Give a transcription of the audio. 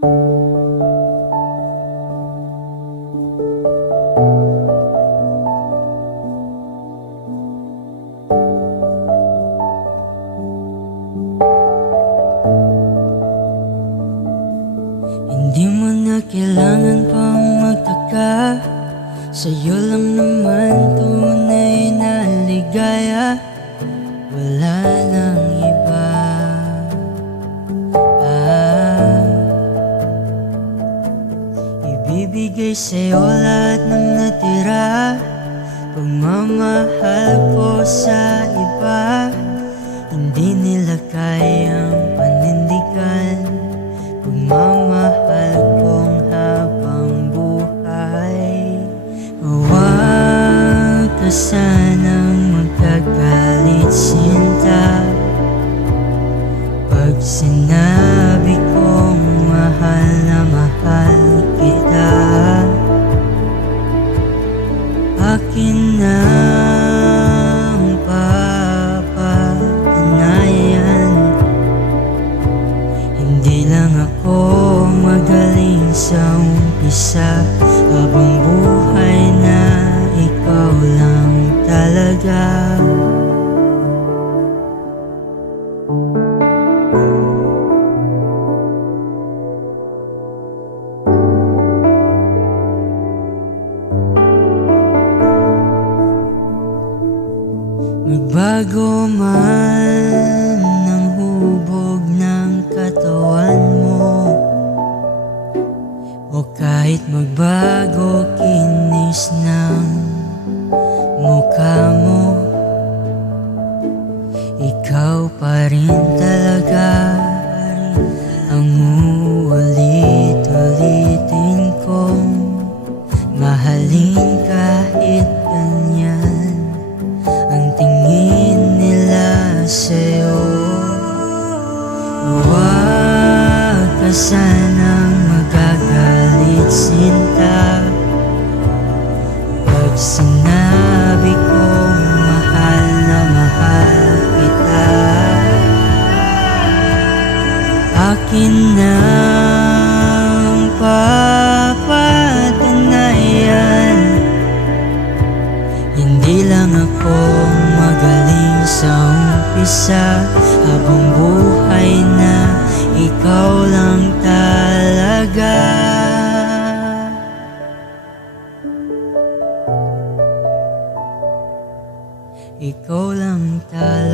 Hindi mo na kailangan pang magtaka, sa'yo lang naman tunay na ligaya. Wala nang iba. Ibibigay sa'yo lahat ng natira. Pagmamahal ko sa iba, hindi nila kayang panindigan. Pagmamahal kong habang buhay. Huwag ka sanang magkagalit, sinta, pag sinabi kong mahal na mahal kita. Akin na ang papatunayan. Hindi lang ako magaling sa umpisa, habang buhay na ikaw lang talaga. Magbago man ang hubog ng katawan mo, o kahit magbago kinis ng mukha mo, ikaw pa rin talaga ang uulit-ulitin kong mahalin kahit ganyan ang tingin nila sa'yo. Huwag ka sanang magagalit, sinta, pag sinabi kong mahal na mahal kita. Akin na ang papatunayan. Hindi lang ako magaling sa umpisa, habang buhay na ikaw lang talaga. Ikaw lang talaga.